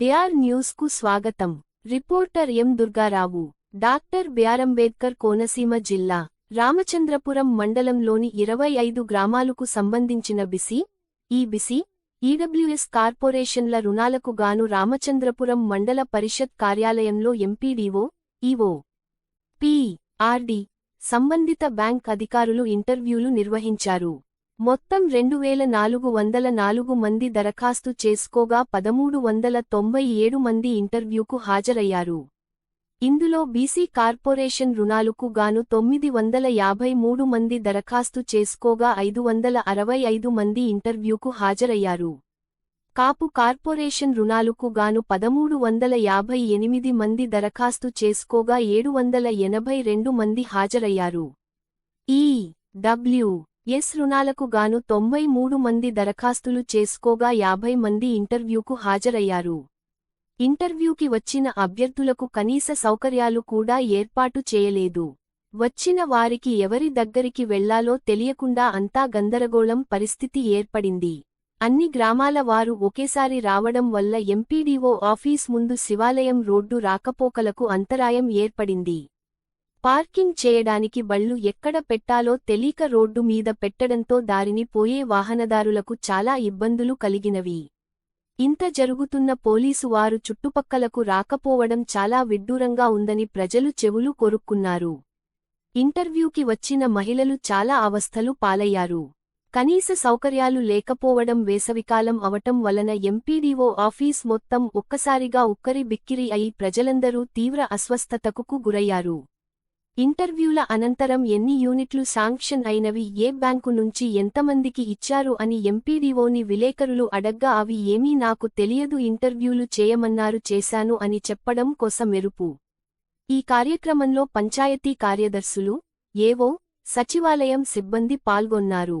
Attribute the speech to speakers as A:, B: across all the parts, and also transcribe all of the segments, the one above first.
A: DR న్యూస్కు స్వాగతం. Reporter M Durga Rao doctor B R Ambedkar Konaseema జిల్లా రామచంద్రపురం మండలంలోని ఇరవై ఐదు గ్రామాలకు సంబంధించిన బిసి ఈ బిసి ఈడబ్ల్యూఎస్ కార్పొరేషన్ల రుణాలకు గాను రామచంద్రపురం మండల పరిషత్ కార్యాలయంలో ఎంపీడీఓ ఈవో పి ఆర్డి సంబంధిత బ్యాంక్ అధికారులు ఇంటర్వ్యూలు నిర్వహించారు. మొత్తం రెండు వేల నాలుగు వందల నాలుగు మంది దరఖాస్తు చేసుకోగా పదమూడు వందల తొంభై ఏడు మంది ఇంటర్వ్యూకు హాజరయ్యారు. ఇందులో బీసీ కార్పొరేషన్ రుణాలకు గాను తొమ్మిది వందల యాభై మూడు మంది దరఖాస్తు చేసుకోగా ఐదు వందల అరవై ఐదు మంది ఇంటర్వ్యూకు హాజరయ్యారు. కాపు కార్పొరేషన్ రుణాలకు గాను పదమూడు వందల యాభై ఎనిమిది మంది దరఖాస్తు చేసుకోగా ఏడు వందల ఎనభై రెండు మంది హాజరయ్యారు. ఈ డబ్ల్యూ ఎస్ రుణాలకు గాను తొంభై మూడు మంది దరఖాస్తులు చేసుకోగా యాభై మంది ఇంటర్వ్యూకు హాజరయ్యారు. ఇంటర్వ్యూకి వచ్చిన అభ్యర్థులకు కనీస సౌకర్యాలు కూడా ఏర్పాటు చేయలేదు. వచ్చిన వారికి ఎవరి దగ్గరికి వెళ్ళాలో తెలియకుండా అంతా గందరగోళం పరిస్థితి ఏర్పడింది. అన్ని గ్రామాల వారు ఒకేసారి రావడం వల్ల ఎంపీడీఓ ఆఫీస్ ముందు శివాలయం రోడ్డు రాకపోకలకు అంతరాయం ఏర్పడింది. పార్కింగ్ చేయడానికి బళ్ళు ఎక్కడ పెట్టాలో తెలీక రోడ్డు మీద పెట్టడంతో దారిని పోయే వాహనదారులకు చాలా ఇబ్బందులు కలిగినవి. ఇంత జరుగుతున్న పోలీసు వారు చుట్టుపక్కలకు రాకపోవడం చాలా విడ్డూరంగా ఉందని ప్రజలు చెవులు కొరుక్కున్నారు. ఇంటర్వ్యూకి వచ్చిన మహిళలు చాలా అవస్థలు పాలయ్యారు. కనీస సౌకర్యాలు లేకపోవడం వేసవికాలం అవటం వలన ఎంపీడీఓ ఆఫీస్ మొత్తం ఒక్కసారిగా ఉక్కరి బిక్కిరి అయి ప్రజలందరూ తీవ్ర అస్వస్థతకు గురయ్యారు. ఇంటర్వ్యూల అనంతరం ఎన్ని యూనిట్లు శాంక్షన్ అయినవి ఏ బ్యాంకు నుంచి ఎంతమందికి ఇచ్చారు అని ఎంపీడీఓని విలేకరులు అడగ్గా అవి ఏమీ నాకు తెలియదు ఇంటర్వ్యూలు చేయమన్నారు చేశాను అని చెప్పడం కొసమెరుపు. ఈ కార్యక్రమంలో పంచాయతీ కార్యదర్శులు ఏవో సచివాలయం సిబ్బంది పాల్గొన్నారు.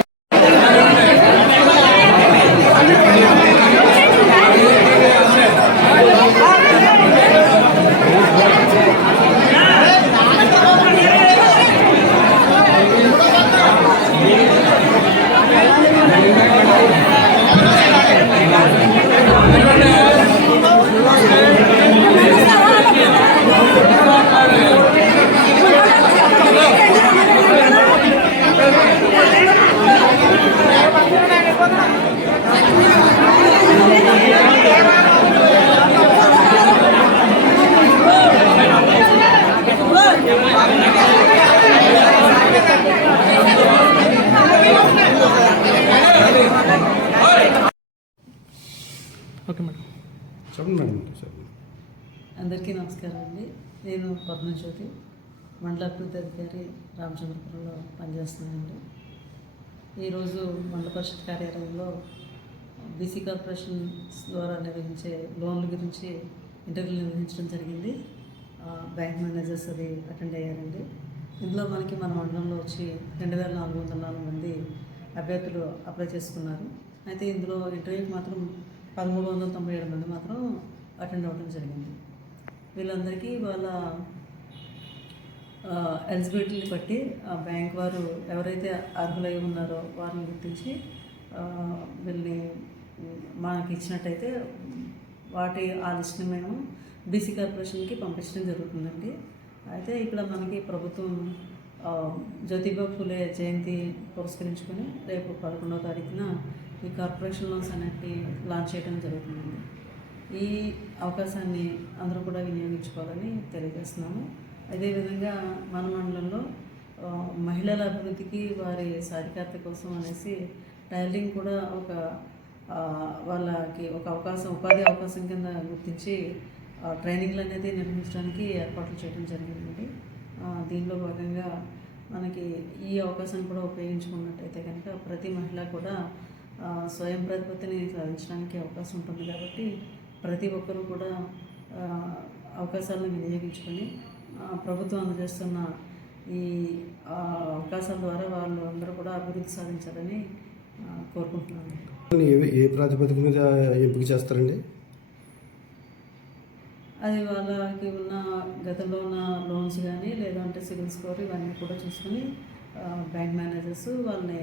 B: Okay madam.
C: చెప్పండి మేడం చెప్పండి.
D: అందరికీ నమస్కారం అండి. నేను పద్మజ్యోతి మండల అభివృద్ధి అధికారి రామచంద్రపురంలో పనిచేస్తున్నానండి. ఈరోజు మండల పరిషత్ కార్యాలయంలో బీసీ కార్పొరేషన్ ద్వారా నిర్వహించే లోన్ల గురించి ఇంటర్వ్యూలు నిర్వహించడం జరిగింది. బ్యాంక్ మేనేజర్స్ అది అటెండ్ అయ్యారండి. ఇందులో మనకి మన మండలంలో వచ్చి రెండు వేల నాలుగు వందల నాలుగు మంది అభ్యర్థులు అప్లై చేసుకున్నారు. అయితే ఇందులో ఇంటర్వ్యూకి మాత్రం పదమూడు వందల తొంభై ఏడు మంది మాత్రం అటెండ్ అవ్వడం జరిగింది. వీళ్ళందరికీ వాళ్ళ ఎలిజిబిలిటీని బట్టి ఆ బ్యాంక్ వారు ఎవరైతే అర్హులై ఉన్నారో వారిని గుర్తించి వీళ్ళని మనకి ఇచ్చినట్టయితే వాటి ఆ లిస్ట్ని మేము బీసీ కార్పొరేషన్కి పంపించడం జరుగుతుందండి. అయితే ఇక్కడ మనకి ప్రభుత్వం జ్యోతిబా ఫులే జయంతి పురస్కరించుకొని రేపు పదకొండవ తారీఖున ఈ కార్పొరేషన్ లోన్స్ అనేటివి లాంచ్ చేయడం జరుగుతుందండి. ఈ అవకాశాన్ని అందరూ కూడా వినియోగించుకోవాలని తెలియజేస్తున్నాము. అదేవిధంగా మన మండలంలో మహిళల అభివృద్ధికి వారి సాధికారత కోసం అనేసి టైలరింగ్ కూడా ఒక వాళ్ళకి ఒక అవకాశం ఉపాధి అవకాశం కింద గుర్తించి ట్రైనింగ్లు అనేది నిర్వహించడానికి ఏర్పాట్లు చేయడం జరిగిందండి. దీనిలో భాగంగా మనకి ఈ అవకాశాన్ని కూడా ఉపయోగించుకున్నట్టయితే కనుక ప్రతి మహిళ కూడా స్వయం ప్రతిపత్తిని సాధించడానికి అవకాశం ఉంటుంది కాబట్టి ప్రతి ఒక్కరూ కూడా అవకాశాలను వినియోగించుకొని ప్రభుత్వం అందజేస్తున్న ఈ అవకాశాల ద్వారా వాళ్ళు అందరూ కూడా అభివృద్ధి సాధించాలని కోరుకుంటున్నాను.
C: ఏ ప్రాతిపదిక మీద ఎంపిక చేస్తారండి?
D: అది వాళ్ళకి ఉన్న గతంలో ఉన్న లోన్స్ కానీ లేదంటే సివిల్ స్కోర్ ఇవన్నీ కూడా చూసుకొని బ్యాంక్ మేనేజర్స్ వాళ్ళని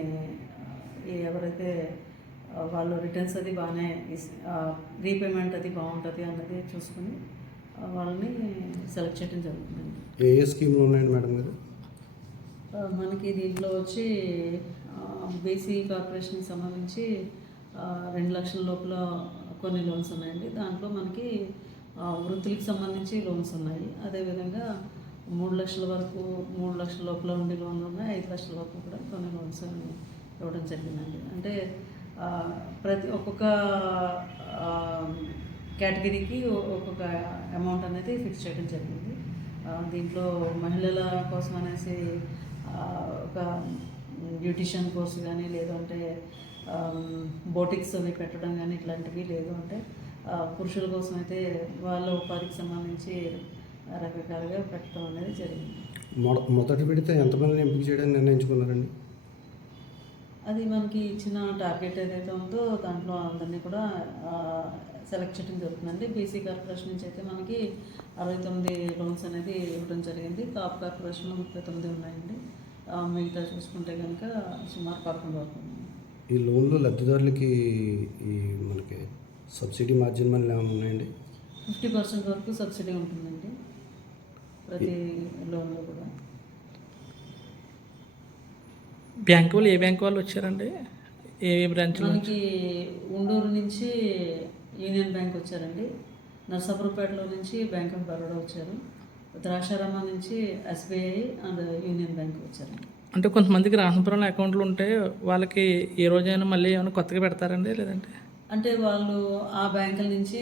D: ఎవరైతే వాళ్ళు రిటర్న్స్ అది బాగానే రీపేమెంట్ అది బాగుంటుంది అన్నది చూసుకొని వాళ్ళని సెలెక్ట్ చేయడం జరుగుతుందండి
C: ఏ ఏ స్కీమ్లు ఉన్నాయండి మేడం గారు?
D: ఆ, మనకి దీంట్లో వచ్చి బీసీ కార్పొరేషన్కి సంబంధించి ఆ, రెండు లక్షల లోపల కొన్ని లోన్స్ ఉన్నాయండి. దాంట్లో మనకి వృత్తులకు సంబంధించి లోన్స్ ఉన్నాయి. అదేవిధంగా మూడు లక్షల వరకు మూడు లక్షల లోపల ఉండే లోన్లు ఉన్నాయి. ఐదు లక్షల వరకు కూడా కొన్ని లోన్స్ ఇవ్వడం జరిగిందండి. అంటే ప్రతి ఒక్కొక్క కేటగిరీకి ఒక్కొక్క అమౌంట్ అనేది ఫిక్స్ చేయడం జరిగింది. దీంట్లో మహిళల కోసం అనేసి ఒక బ్యూటిషియన్ కోర్స్ కానీ లేదంటే బోటిక్స్ అవి పెట్టడం కానీ ఇట్లాంటివి లేదు అంటే పురుషుల కోసం అయితే వాళ్ళ ఉపాధికి సంబంధించి రకరకాలుగా పెట్టడం అనేది జరిగింది.
C: మొద మొదటి పెడితే ఎంతమందిని ఎంపిక చేయడానికి నిర్ణయించుకున్నారండి?
D: అది మనకి ఇచ్చిన టార్గెట్ ఏదైతే ఉందో దాంట్లో అందరినీ కూడా సెలెక్ట్ చేయడం జరుగుతుందండి. బీసీ కార్పొరేషన్ నుంచి అయితే మనకి అరవై తొమ్మిది లోన్స్ అనేది ఇవ్వడం జరిగింది. కాప్ కార్పొరేషన్లో ముప్పై తొమ్మిది ఉన్నాయండి. మిగతా చూసుకుంటే కనుక సుమారు పదకొండు వరకు ఉన్నాయి.
C: ఈ లోన్లు లబ్ధిదారులకి ఈ మనకి సబ్సిడీ మార్జిన్ మనీ ఏమైనా ఉన్నాయండి?
D: ఫిఫ్టీ పర్సెంట్ వరకు సబ్సిడీ ఉంటుందండి. ప్రతి లోన్లో కూడా.
B: బ్యాంక్ వాళ్ళు ఏ బ్యాంక్ వాళ్ళు వచ్చారండి? ఏ బ్రాంచ్
D: మనకి ఉండూరు నుంచి యూనియన్ బ్యాంక్ వచ్చారండి. నర్సాపురపేటలో నుంచి బ్యాంక్ ఆఫ్ బరోడా వచ్చారు. ద్రాక్షారామ నుంచి ఎస్బీఐ అండ్ యూనియన్ బ్యాంక్ వచ్చారండి.
B: అంటే కొంతమందికి రామపురంలో అకౌంట్లు ఉంటే వాళ్ళకి ఏ రోజైనా మళ్ళీ ఏమైనా కొత్తగా పెడతారండి లేదంటే?
D: అంటే వాళ్ళు ఆ బ్యాంకుల నుంచి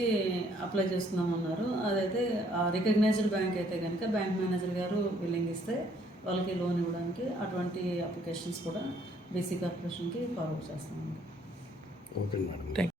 D: అప్లై చేస్తున్నామన్నారు. అదైతే ఆ రికగ్నైజ్డ్ బ్యాంక్ అయితే కనుక బ్యాంక్ మేనేజర్ గారు బిల్లింగ్ ఇస్తే వాళ్ళకి లోన్ ఇవ్వడానికి అటువంటి అప్లికేషన్స్ కూడా బీసీ కార్పొరేషన్కి ఫార్వర్డ్ చేస్తామండి.
C: Okay madam.
B: థ్యాంక్